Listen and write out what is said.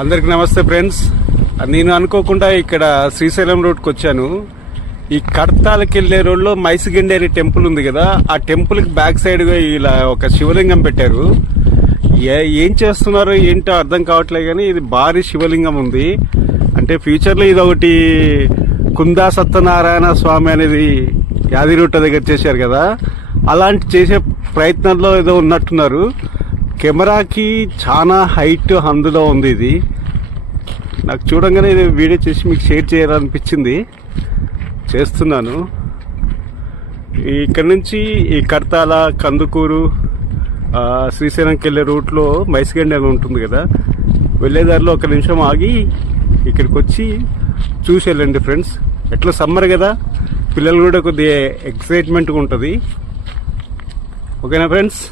అందరికి నమస్తే ఫ్రెండ్స్. నేను అనుకోకుండా ఇక్కడ శ్రీశైలం రోడ్కి వచ్చాను. ఈ కడతాలకి వెళ్లే రోడ్లో మైసిగండేరి టెంపుల్ ఉంది కదా, ఆ టెంపుల్కి బ్యాక్ సైడ్గా ఇలా ఒక శివలింగం పెట్టారు. ఏం చేస్తున్నారో ఏంటో అర్థం కావట్లేదు, కానీ ఇది భారీ శివలింగం ఉంది. అంటే ఫ్యూచర్లో ఇది ఒకటి కుందా సత్యనారాయణ స్వామి అనేది యాదిగుట్ట దగ్గర చేశారు కదా, అలాంటి చేసే ప్రయత్నంలో ఏదో ఉన్నట్టున్నారు. కెమెరాకి చాలా హైట్ అందులో ఉంది. ఇది నాకు చూడంగానే ఇది వీడియో చేసి మీకు షేర్ చేయాలనిపించింది, చేస్తున్నాను. ఇక్కడ నుంచి ఈ కడతాల, కందుకూరు, శ్రీశైలంకి వెళ్ళే రూట్లో మైసిగండి అని ఉంటుంది కదా, వెళ్ళేదారిలో ఒక నిమిషం ఆగి ఇక్కడికి వచ్చి చూసి వెళ్ళండి ఫ్రెండ్స్. ఎట్లా సమ్మర్ కదా, పిల్లలు కూడా కొద్దిగా ఎక్సైట్మెంట్గా ఉంటుంది. ఓకేనా ఫ్రెండ్స్?